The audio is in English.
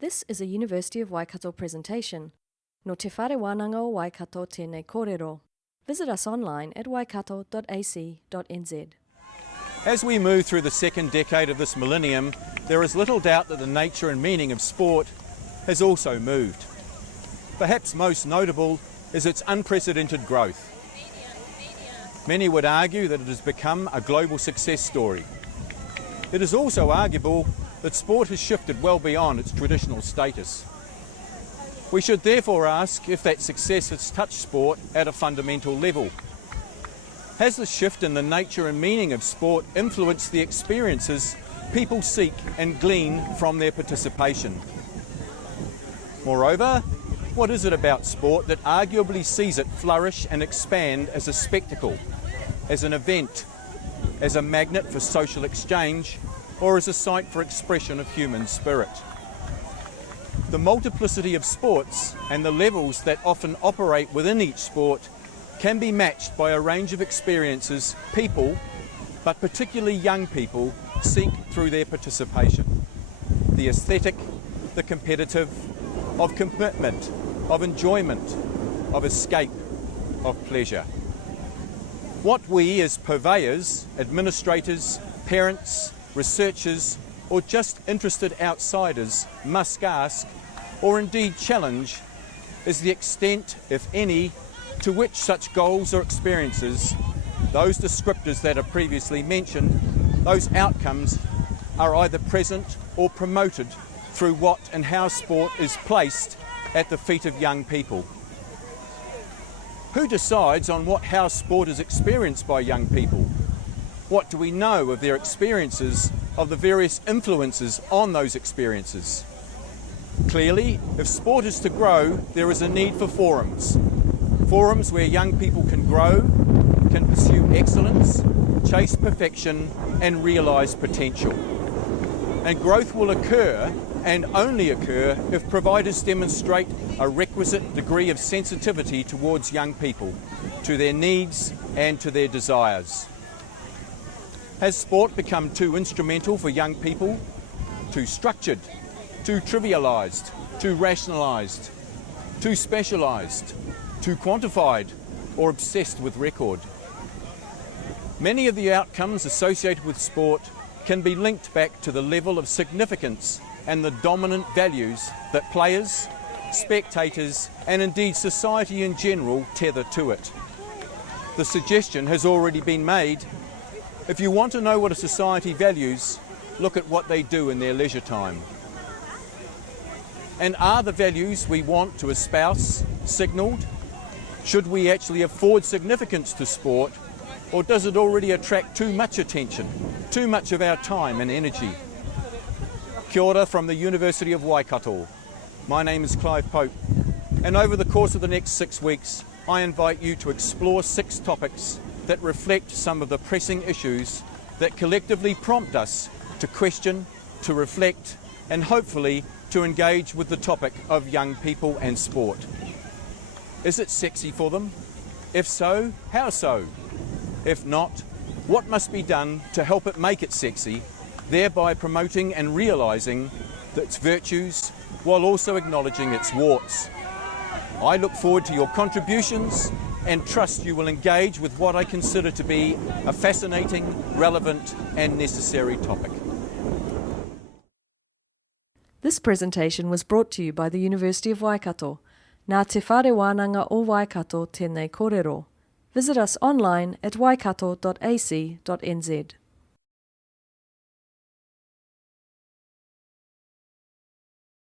This is a University of Waikato presentation. No te whare wānanga o Waikato tēnei kōrero. Visit us online at waikato.ac.nz. As we move through the second decade of this millennium, there is little doubt that the nature and meaning of sport has also moved. Perhaps most notable is its unprecedented growth. Many would argue that it has become a global success story. It is also arguable that sport has shifted well beyond its traditional status. We should therefore ask if that success has touched sport at a fundamental level. Has the shift in the nature and meaning of sport influenced the experiences people seek and glean from their participation? Moreover, what is it about sport that arguably sees it flourish and expand as a spectacle, as an event, as a magnet for social exchange, or as a site for expression of human spirit? The multiplicity of sports and the levels that often operate within each sport can be matched by a range of experiences people, but particularly young people, seek through their participation. The aesthetic, the competitive, of commitment, of enjoyment, of escape, of pleasure. What we as purveyors, administrators, parents, researchers, or just interested outsiders must ask, or indeed challenge, is the extent, if any, to which such goals or experiences, those descriptors that are previously mentioned, those outcomes are either present or promoted through what and how sport is placed at the feet of young people. Who decides on how sport is experienced by young people? What do we know of their experiences, of the various influences on those experiences? Clearly, if sport is to grow, there is a need for forums. Forums where young people can grow, can pursue excellence, chase perfection, and realise potential. And growth will occur, and only occur, if providers demonstrate a requisite degree of sensitivity towards young people, to their needs and to their desires. Has sport become too instrumental for young people? Too structured? Too trivialised? Too rationalised? Too specialised? Too quantified? Or obsessed with record? Many of the outcomes associated with sport can be linked back to the level of significance and the dominant values that players, spectators, and indeed society in general tether to it. The suggestion has already been made: if you want to know what a society values, look at what they do in their leisure time. And are the values we want to espouse signalled? Should we actually afford significance to sport, or does it already attract too much attention, too much of our time and energy? Kia ora from the University of Waikato. My name is Clive, and over the course of the next 6 weeks, I invite you to explore 6 topics that reflect some of the pressing issues that collectively prompt us to question, to reflect, and hopefully to engage with the topic of young people and sport. Is it sexy for them? If so, how so? If not, what must be done to help it make it sexy, thereby promoting and realising its virtues while also acknowledging its warts? I look forward to your contributions and trust you will engage with what I consider to be a fascinating, relevant and necessary topic. This presentation was brought to you by the University of Waikato. Nā te whare wānanga o Waikato tēnei kōrero. Visit us online at waikato.ac.nz.